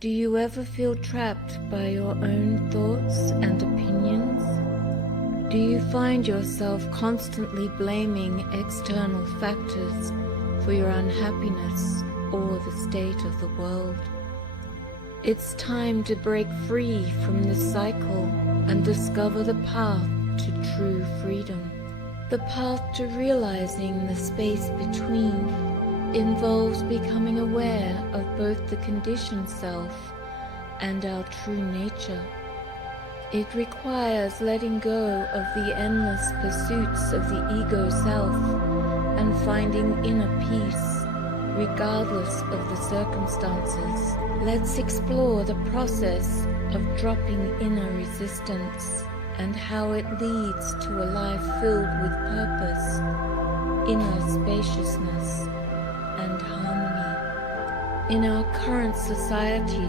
Do you ever feel trapped by your own thoughts and opinions? Do you find yourself constantly blaming external factors for your unhappiness or the state of the world? It's time to break free from this cycle and discover the path to true freedom. The path to realizing the space between involves becoming aware of both the conditioned self and our true nature. It requires letting go of the endless pursuits of the ego self and finding inner peace, regardless of the circumstances. Let's explore the process of dropping inner resistance and how it leads to a life filled with purpose, inner spaciousness, and harmony. In our current society,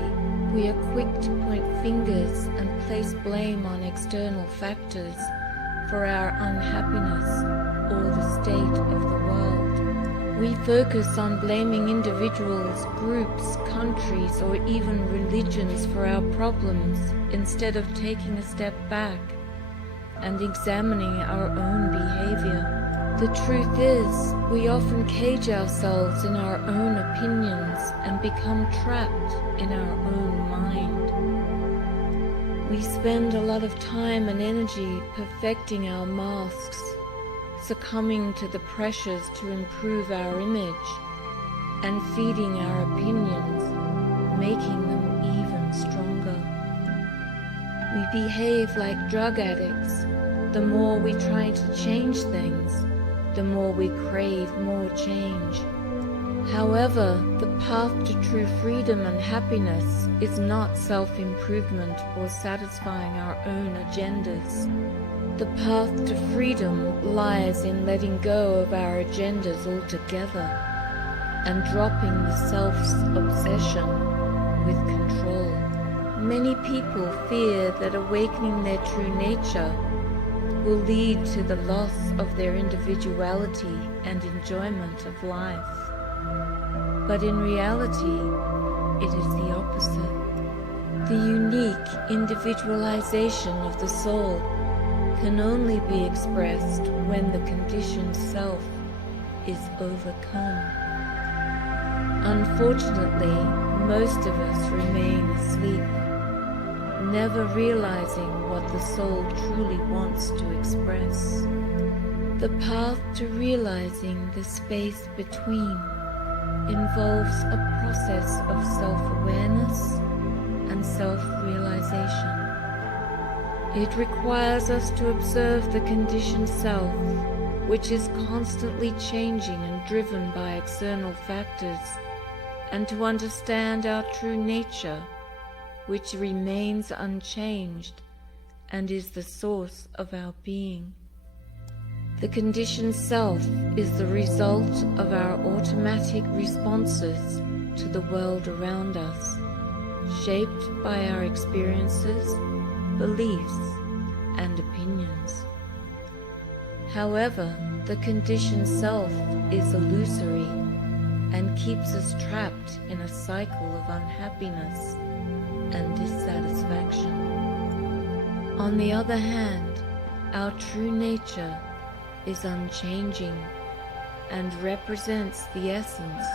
we are quick to point fingers and place blame on external factors for our unhappiness or the state of the world. We focus on blaming individuals, groups, countries, or even religions for our problems instead of taking a step back and examining our own behavior. The truth is, we often cage ourselves in our own opinions and become trapped in our own mind. We spend a lot of time and energy perfecting our masks, succumbing to the pressures to improve our image, and feeding our opinions, making them even stronger. We behave like drug addicts. The more we try to change things, the more we crave more change. However, the path to true freedom and happiness is not self-improvement or satisfying our own agendas. The path to freedom lies in letting go of our agendas altogether and dropping the self's obsession with control. Many people fear that awakening their true nature will lead to the loss of their individuality and enjoyment of life. But in reality, it is the opposite. The unique individualization of the soul can only be expressed when the conditioned self is overcome. Unfortunately, most of us remain asleep, never realizing what the soul truly wants to express. The path to realizing the space between involves a process of self-awareness and self-realization. It requires us to observe the conditioned self, which is constantly changing and driven by external factors, and to understand our true nature, which remains unchanged and is the source of our being. The conditioned self is the result of our automatic responses to the world around us, shaped by our experiences, beliefs, and opinions. However, the conditioned self is illusory and keeps us trapped in a cycle of unhappiness and dissatisfaction. On the other hand, our true nature is unchanging and represents the essence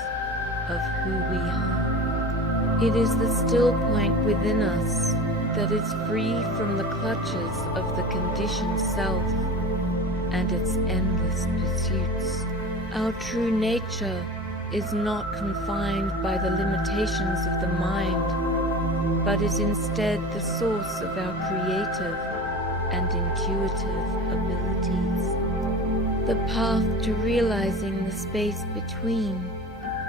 of who we are. It is the still point within us that is free from the clutches of the conditioned self and its endless pursuits. Our true nature is not confined by the limitations of the mind, but is instead the source of our creative and intuitive abilities. The path to realizing the space between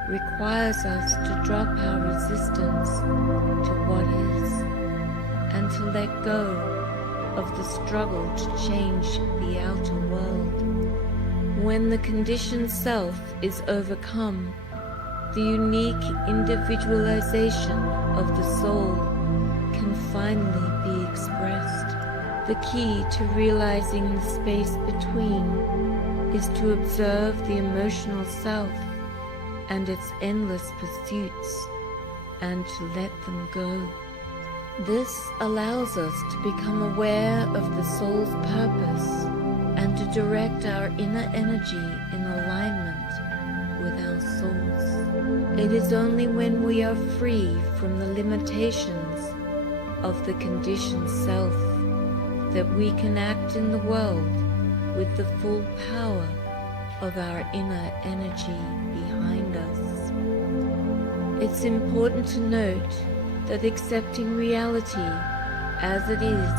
requires us to drop our resistance to what is, and to let go of the struggle to change the outer world. When the conditioned self is overcome, the unique individualization of the soul can finally be expressed. The key to realizing the space between is to observe the emotional self and its endless pursuits, and to let them go. This allows us to become aware of the soul's purpose and to direct our inner energy in alignment with our source. It is only when we are free from the limitations of the conditioned self that we can act in the world with the full power of our inner energy behind us. It's important to note that accepting reality as it is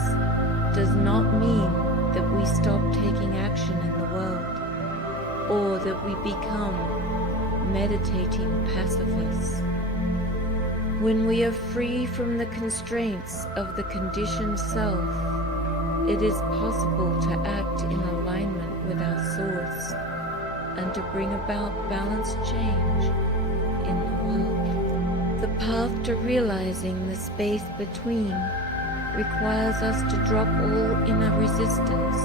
does not mean that we stop taking action in the world, or that we become meditating pacifists. When we are free from the constraints of the conditioned self, it is possible to act in alignment with our source and to bring about balanced change in the world. The path to realizing the space between requires us to drop all inner resistance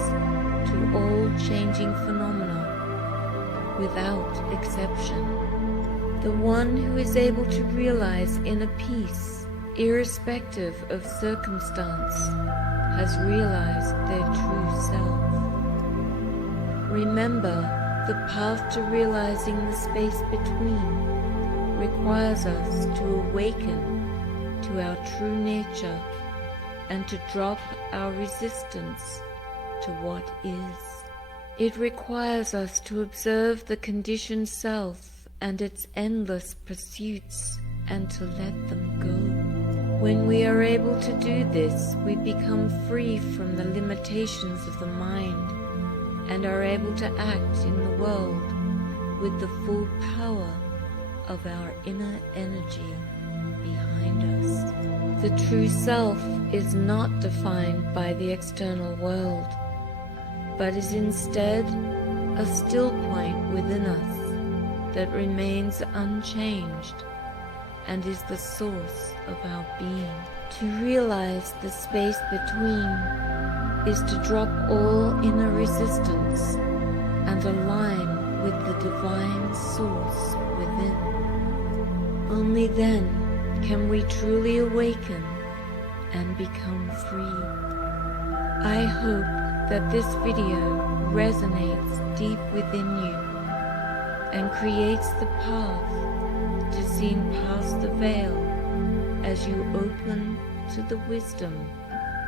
to all changing phenomena without exception. The one who is able to realize inner peace, irrespective of circumstance, has realized their true self. Remember, the path to realizing the space between requires us to awaken to our true nature and to drop our resistance to what is. It requires us to observe the conditioned self and its endless pursuits and to let them go. When we are able to do this, we become free from the limitations of the mind and are able to act in the world with the full power of our inner energy behind us. The true self is not defined by the external world, but is instead a still point within us that remains unchanged and is the source of our being. To realize the space between is to drop all inner resistance and align with the divine source within. Only then can we truly awaken and become free. I hope that this video resonates deep within you and creates the path to seeing past the veil as you open to the wisdom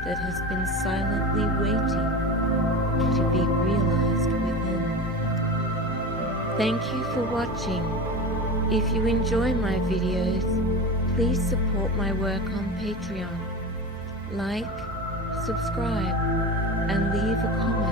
that has been silently waiting to be realized within. Thank you for watching. If you enjoy my videos, please support my work on Patreon. Like, subscribe, and leave a comment.